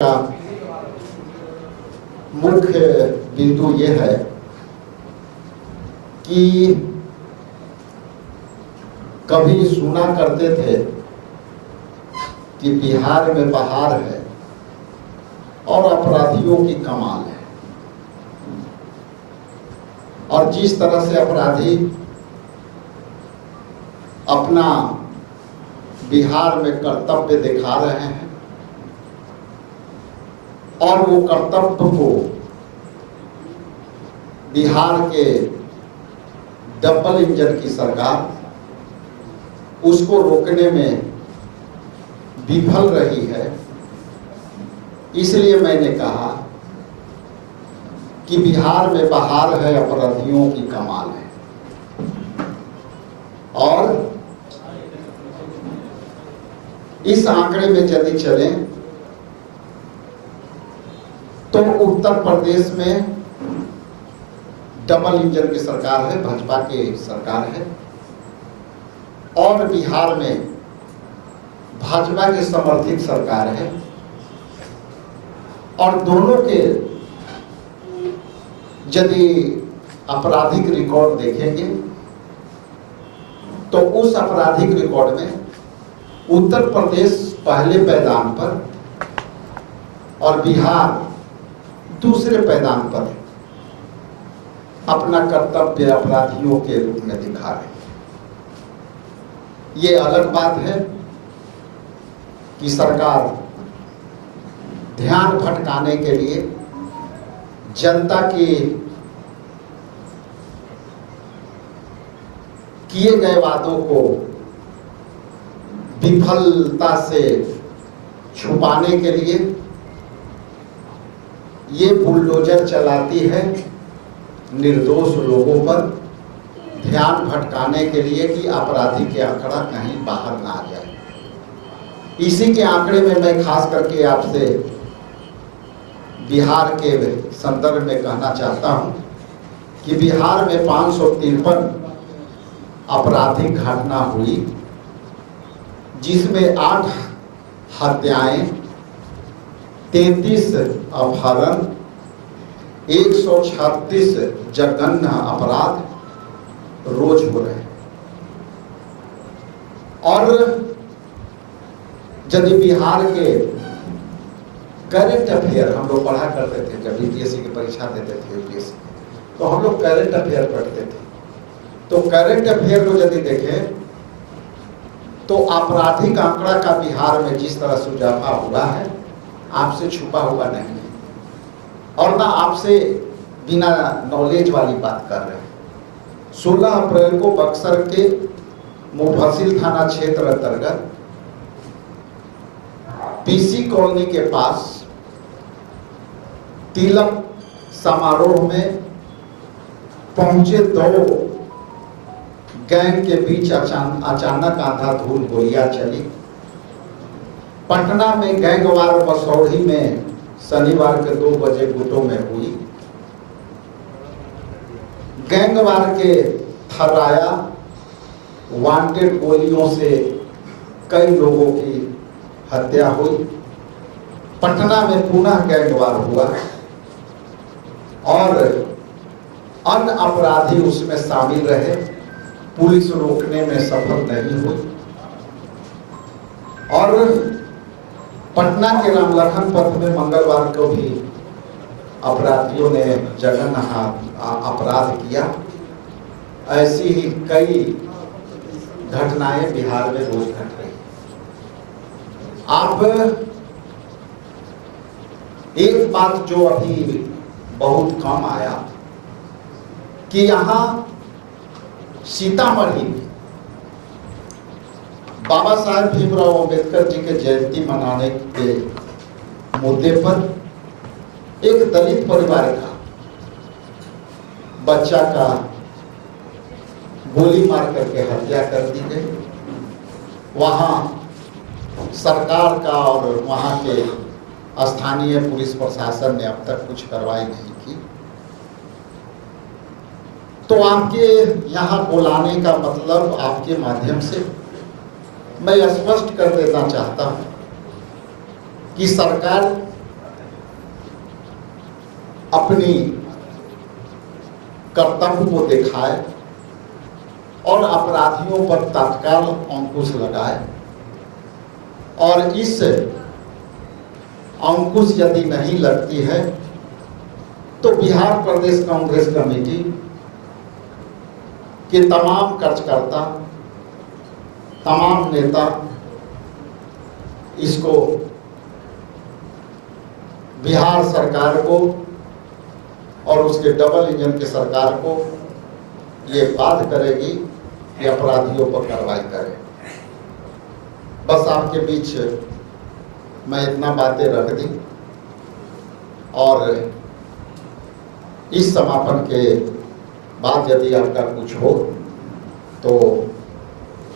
का मुख्य बिंदु ये है कि कभी सुना करते थे कि बिहार में बहार है और अपराधियों की कमाल है, और जिस तरह से अपराधी अपना बिहार में कर्तव्य दिखा रहे हैं और वो कर्तव्य को बिहार के डबल इंजन की सरकार उसको रोकने में विफल रही है। इसलिए मैंने कहा कि बिहार में बहार है, अपराधियों की कमाल है। और इस आंकड़े में यदि चलें तो उत्तर प्रदेश में डबल इंजन की सरकार है, भाजपा की सरकार है, और बिहार में भाजपा की समर्थित सरकार है। और दोनों के यदि आपराधिक रिकॉर्ड देखेंगे तो उस आपराधिक रिकॉर्ड में उत्तर प्रदेश पहले पैदान पर और बिहार दूसरे पैदान पर अपना कर्तव्य अपराधियों के रूप में दिखा रहे हैं। ये अलग बात है कि सरकार ध्यान भटकाने के लिए जनता की किए गए वादों को विफलता से छुपाने के लिए ये बुलडोजर चलाती है निर्दोष लोगों पर, ध्यान भटकाने के लिए कि अपराधी के आंकड़ा कहीं बाहर ना आ जाए। इसी के आंकड़े में मैं खास करके आपसे बिहार के संदर्भ में कहना चाहता हूं कि बिहार में 553 आपराधिक घटना हुई, जिसमें 8 हत्याएं, 33 अपहरण, 136 जघन्य अपराध रोज हो रहे हैं। और यदि बिहार के करंट अफेयर हम लोग पढ़ा करते थे, जब यूपीएससी की परीक्षा देते थे यूपीएससी, तो हम लोग करंट अफेयर पढ़ते थे। तो करंट अफेयर को यदि देखें तो आपराधिक आंकड़ा का बिहार में जिस तरह से इजाफा हुआ है, आपसे छुपा हुआ नहीं है, और ना आपसे बिना नॉलेज वाली बात कर रहे हैं। 16 अप्रैल को बक्सर के मुफस्सिल थाना क्षेत्र अंतर्गत पीसी कॉलोनी के पास तिलक समारोह में पहुंचे 2 गैंग के बीच अचानक अंधाधुंध गोलियां चली। पटना में गैंगवार बसौड़ी में शनिवार के 2 बजे गुटों में हुई। गैंगवार के थर्राया वांटेड गोलियों से कई लोगों की हत्या हुई। पटना में पुनः गैंगवार हुआ और अन्य अपराधी उसमें शामिल रहे, पुलिस रोकने में सफल नहीं हुई। और पटना के रामलखन पथ में मंगलवार को भी अपराधियों ने जघन्य अपराध किया। ऐसी ही कई घटनाएं बिहार में रोज घट रही। आप एक बात जो अभी बहुत कम आया कि यहाँ सीतामढ़ी में बाबा साहेब भीमराव अंबेडकर जी के जयंती मनाने के मुद्दे पर एक दलित परिवार का बच्चा का गोली मार करके हत्या कर दी गई। वहां सरकार का और वहां के स्थानीय पुलिस प्रशासन ने अब तक कुछ कार्रवाई नहीं की। तो आपके यहाँ बुलाने का मतलब आपके माध्यम से मैं स्पष्ट कर देना चाहता हूं कि सरकार अपनी कर्तव्य को दिखाए और अपराधियों पर तत्काल अंकुश लगाए, और इस अंकुश यदि नहीं लगती है तो बिहार प्रदेश कांग्रेस कमेटी के तमाम कार्यकर्ता, तमाम नेता इसको बिहार सरकार को और उसके डबल इंजन की सरकार को ये बात करेगी कि अपराधियों पर कार्रवाई करें। बस आपके बीच मैं इतना बातें रख दी, और इस समापन के बाद यदि आपका कुछ हो तो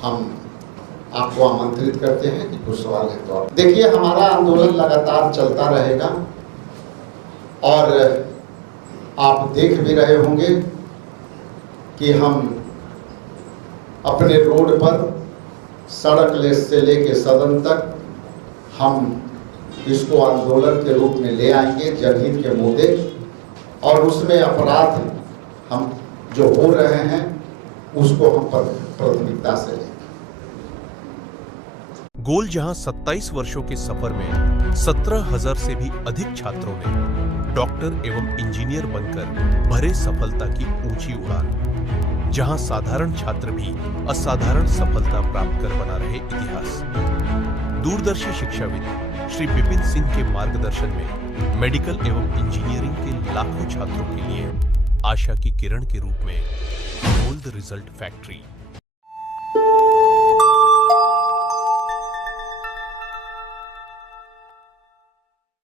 हम आपको आमंत्रित करते हैं कि कुछ सवाल है तो आप देखिए। हमारा आंदोलन लगातार चलता रहेगा, और आप देख भी रहे होंगे कि हम अपने रोड पर सड़क से लेके सदन तक हम इसको आंदोलन के रूप में ले आएंगे, जनहित के मुद्दे, और उसमें अपराध हम जो हो रहे हैं उसको हम प्राथमिकता से लेंगे। गोल जहां 27 वर्षों के सफर में 17,000 से भी अधिक छात्रों ने डॉक्टर एवं इंजीनियर बनकर भरे सफलता की ऊंची उड़ान, जहां साधारण छात्र भी असाधारण सफलता प्राप्त कर बना रहे इतिहास। दूरदर्शी शिक्षाविद श्री विपिन सिंह के मार्गदर्शन में मेडिकल एवं इंजीनियरिंग के लाखों छात्रों के लिए आशा की किरण के रूप में गोल्ड रिजल्ट फैक्ट्री